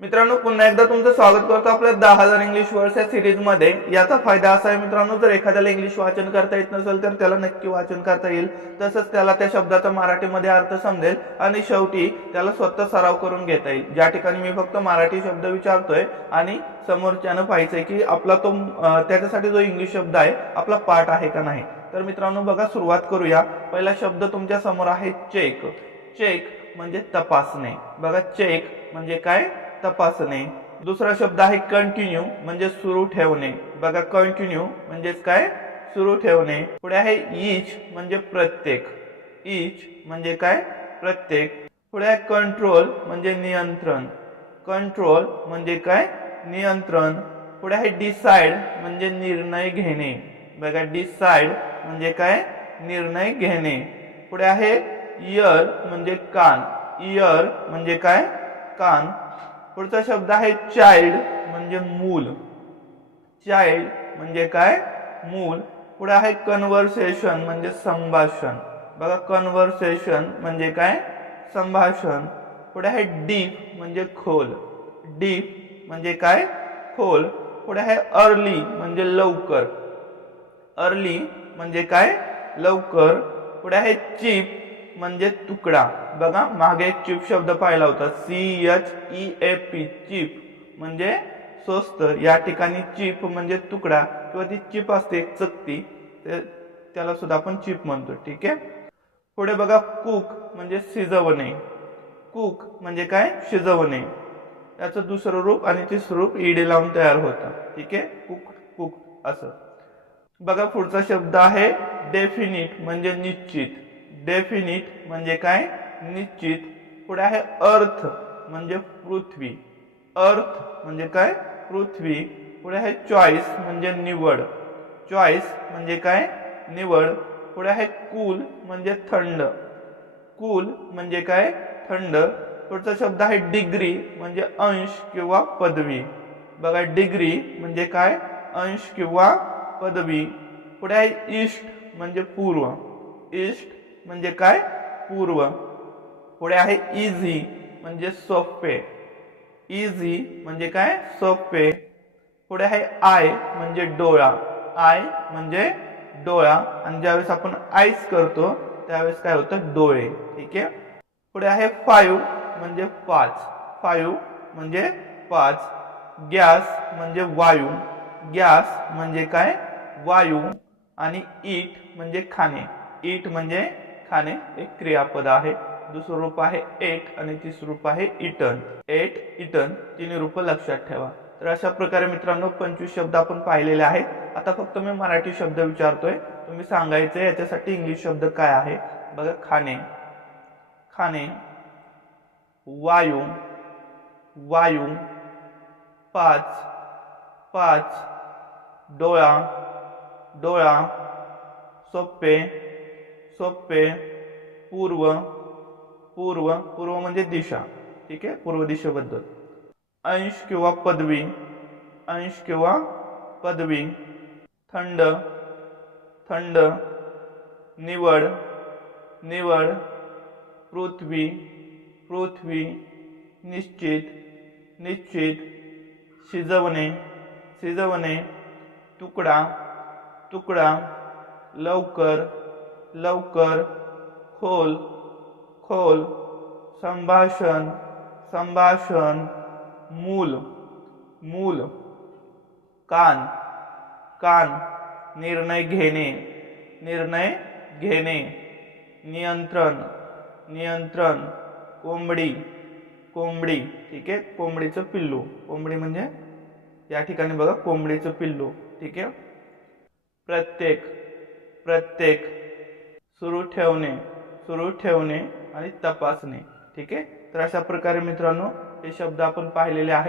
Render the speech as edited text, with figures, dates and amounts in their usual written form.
मित्रांनो, पुन्हा एकदा तुमचं स्वागत करतो आपल्या 10,000 इंग्लिश वर्ड्स या सिरीज मध्ये। याचा फायदा असा आहे मित्रांनो, जर एखाद्याला इंग्लिश वाचन करता येत नसेल तर त्याला नक्की वाचन करता येईल, तसंच त्याला त्या शब्दाचा मराठीमध्ये अर्थ समजेल आणि शेवटी त्याला स्वतः सराव करून घेता येईल। ज्या ठिकाणी मी फक्त मराठी शब्द विचारतोय आणि समोरच्यानं पाहायचंय की आपला तो त्याच्यासाठी जो इंग्लिश शब्द आहे आपला पाठ आहे का नाही। तर मित्रांनो बघा, सुरुवात करूया। पहिला शब्द तुमच्या समोर आहे चेक। चेक म्हणजे तपासणे। बघा, चेक म्हणजे काय? तपासणे। दुसरा शब्द आहे कंटिन्यू म्हणजे सुरू ठेवणे। बघा, कंटिन्यू म्हणजे काय? सुरू ठेवणे। पुढे आहे ईच म्हणजे प्रत्येक। ईच म्हणजे काय? प्रत्येक। पुढे आहे कंट्रोल म्हणजे नियंत्रण। कंट्रोल म्हणजे काय? नियंत्रण। पुढे आहे डिसाइड म्हणजे निर्णय घेणे। बघा, डिसाइड म्हणजे काय? निर्णय घेणे। पुढे आहे इयर म्हणजे कान। इयर म्हणजे काय? कान। पुढचा शब्द आहे चाइल्ड म्हणजे मूल। चाइल्ड म्हणजे काय? मूल। पुढे आहे कन्व्हर्सेशन म्हणजे संभाषण। बघा, कन्व्हर्सेशन म्हणजे काय? संभाषण। पुढे आहे डीप म्हणजे खोल। डीप म्हणजे काय? खोल। पुढे आहे अर्ली म्हणजे लवकर। अर्ली म्हणजे काय? लवकर। पुढे आहे चीप म्हणजे तुकडा। बघा, मागे एक चीप शब्द पाहिला होता, CHEAP, चीप म्हणजे स्वस्त। या ठिकाणी चीप म्हणजे तुकडा किंवा ती चीप असते एक चकती, त्याला सुद्धा आपण चीप म्हणतो। ठीक आहे। पुढे बघा, कुक म्हणजे शिजवणे। कुक म्हणजे काय? शिजवणे। याचं दुसरं रूप आणि तिसरं रूप ईडी लावून तयार होतं। ठीक आहे, कुक कुक असं। बघा, पुढचा शब्द आहे डेफिनिट म्हणजे निश्चित। डेफिनिट म्हणजे काय? निश्चित। पुढे आहे अर्थ म्हणजे पृथ्वी। अर्थ म्हणजे काय? पृथ्वी। पुढे आहे चॉईस म्हणजे निवड। चॉईस म्हणजे काय? निवड। पुढे आहे कूल म्हणजे थंड। कूल म्हणजे काय? थंड। पुढचा शब्द आहे डिग्री म्हणजे अंश किंवा पदवी। बघा, डिग्री म्हणजे काय? अंश किंवा पदवी। पुढे आहे ईस्ट म्हणजे पूर्व। ईस्ट म्हणजे काय? पूर्व। पुढे आहे इझी म्हणजे सोपे। इझी म्हणजे काय? सोपे। पुढे आहे आय म्हणजे डोळा। आय म्हणजे डोळा, आणि ज्यावेळेस आपण आईज करतो त्यावेळेस काय होतं? डोळे। ठीक आहे। पुढे आहे 5 म्हणजे 5। 5 म्हणजे 5। गॅस म्हणजे वायू। गॅस म्हणजे काय? वायू। आणि ईट म्हणजे खाणे। ईट म्हणजे खाणे, एक क्रियापद आहे। दुसरं रूप आहे एट आणि तिसरं रूप आहे इटन। एट, इटन, तिन्ही रूप लक्षात ठेवा। तर अशा प्रकारे मित्रांनो 25 शब्द आपण पाहिलेले आहेत। आता फक्त मी मराठी शब्द विचारतोय, तुम्ही सांगायचे याच्यासाठी इंग्लिश शब्द काय आहे। बघा, खाणे। खाणे। वायू। वायू। 5 5। डोळा। डोळा। सोपे। सोपे। पूर्व। पूर्व। पूर्व म्हणजे दिशा। ठीक आहे, पूर्व दिशेबद्दल। अंश किंवा पदवी। अंश किंवा पदवी। थंड। थंड। निवड। निवड। पृथ्वी। पृथ्वी। निश्चित। निश्चित। शिजवणे। शिजवणे। तुकडा। तुकडा। लवकर। लवकर। खोल। खोल। संभाषण। संभाषण। मूल। मूल। कान। कान। निर्णय घेणे। निर्णय घेणे। नियंत्रण। नियंत्रण। कोंबडी। कोंबडी। ठीक आहे, कोंबडीचं पिल्लू। कोंबडी म्हणजे या ठिकाणी बघा कोंबडीचं पिल्लू। ठीक आहे। प्रत्येक। प्रत्येक। सुरू ठेवणे। सुरू ठेवणे आणि तपासणे। ठीक आहे। तर अशा प्रकारे मित्रांनो हे शब्द आपण पाहिलेले आहेत।